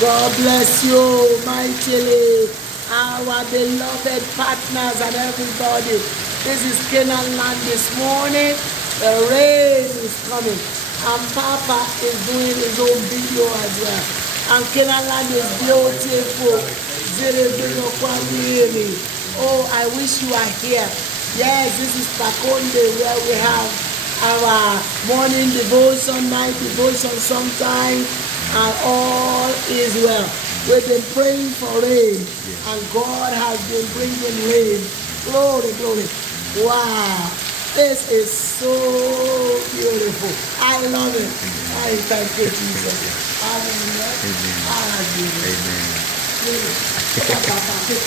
God bless you mightily, our beloved partners and everybody. This is Caanan Land this morning. The rain is coming, and Papa is doing his own video as well. And Caanan Land is beautiful. Oh, I wish you are here. Yes, this is Pakonde, where we have our morning devotion, night devotion sometime, and all is well. We've been praying for rain, and God has been bringing rain. Glory, glory. Wow, this is so beautiful. I love it. I thank you, Jesus. Hallelujah. Amen. Hallelujah. Amen. Amen.